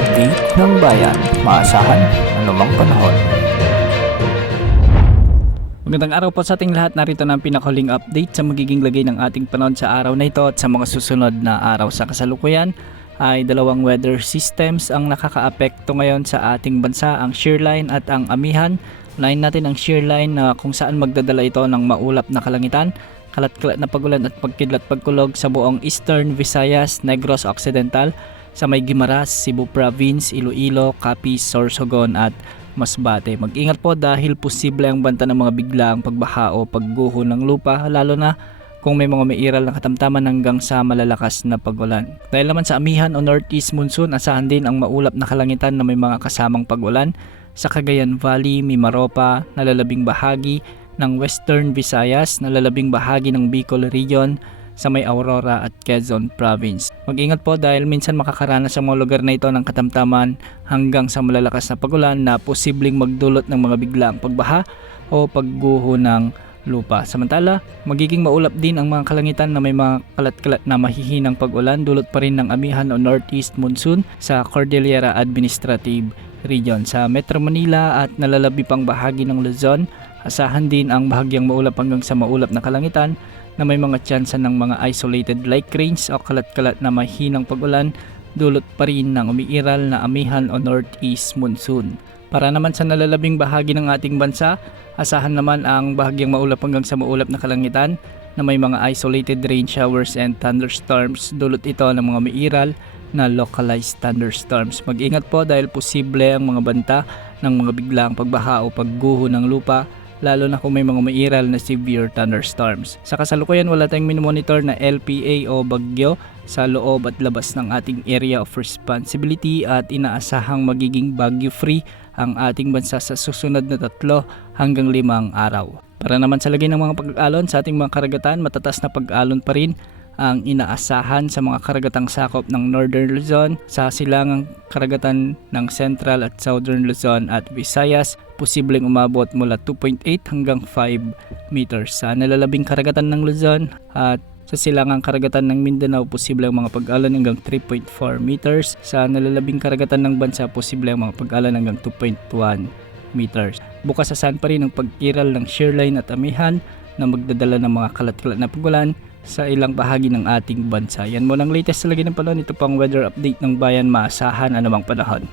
update ng bayan, maasahan anumang panahon. Magandang araw po sa ating lahat. Narito na ang pinakahuling update sa magiging lagay ng ating panahon sa araw na ito at sa mga susunod na araw. Sa kasalukuyan ay dalawang weather systems ang nakakaapekto ngayon sa ating bansa, ang shear line at ang amihan. Unahin natin ang shear line na kung saan magdadala ito ng maulap na kalangitan, kalat-kalat na pagulan at pagkidlat pagkulog sa buong Eastern Visayas, Negros Occidental, sa may Guimaras, Cebu Province, Iloilo, Capiz, Sorsogon at Masbate. Mag-ingat po dahil posible ang banta ng mga biglaang pagbaha o pagguho ng lupa, lalo na kung may mga mairal na katamtaman hanggang sa malalakas na pagulan. Dahil naman sa amihan o northeast monsoon, asahan din ang maulap na kalangitan na may mga kasamang pagulan sa Cagayan Valley, Mimaropa, nalalabing bahagi ng Western Visayas, nalalabing bahagi ng Bicol Region, sa may Aurora at Quezon Province. Mag-ingat po dahil minsan makakaranas sa mga lugar na ito ng katamtaman hanggang sa malalakas na pagulan na posibleng magdulot ng mga biglaang pagbaha o pagguho ng lupa. Samantala, magiging maulap din ang mga kalangitan na may mga kalat-kalat na mahihinang pag-ulan, dulot pa rin ng amihan o northeast monsoon sa Cordillera Administrative Region. Sa Metro Manila at nalalabi pang bahagi ng Luzon, asahan din ang bahagyang maulap hanggang sa maulap na kalangitan na may mga tsansa ng mga isolated light rains o kalat-kalat na mahinang pag-ulan, dulot pa rin ng umiiral na amihan o northeast monsoon. Para naman sa nalalabing bahagi ng ating bansa, asahan naman ang bahagyang maulap hanggang sa maulap na kalangitan na may mga isolated rain showers and thunderstorms, dulot ito ng mga umiiral na localized thunderstorms. Mag-ingat po dahil posible ang mga banta ng mga biglaang pagbaha o pagguho ng lupa, lalo na kung may mga mairal na severe thunderstorms. Sa kasalukuyan, wala tayong minomonitor na LPA o bagyo sa loob at labas ng ating area of responsibility at inaasahang magiging bagyo-free ang ating bansa sa susunod na 3 hanggang 5 araw. Para naman sa lagay ng mga pag-alon sa ating mga karagatan, matatas na pag-alon pa rin ang inaasahan sa mga karagatang sakop ng Northern Luzon, sa silangang karagatan ng Central at Southern Luzon at Visayas, posibleng umabot mula 2.8 hanggang 5 meters. Sa nalalabing karagatan ng Luzon at sa silangang karagatan ng Mindanao, posible ang mga pag-alon hanggang 3.4 meters. Sa nalalabing karagatan ng bansa, posible ang mga pag-alon hanggang 2.1 meters. Bukas asahan pa rin ang pag-iral ng shear line at amihan na magdadala ng mga kalat-kalat na pagulan sa ilang bahagi ng ating bansa. Yan mo lang latest sa lagay ng panahon. Ito pang weather update ng bayan, maasahan anumang panahon.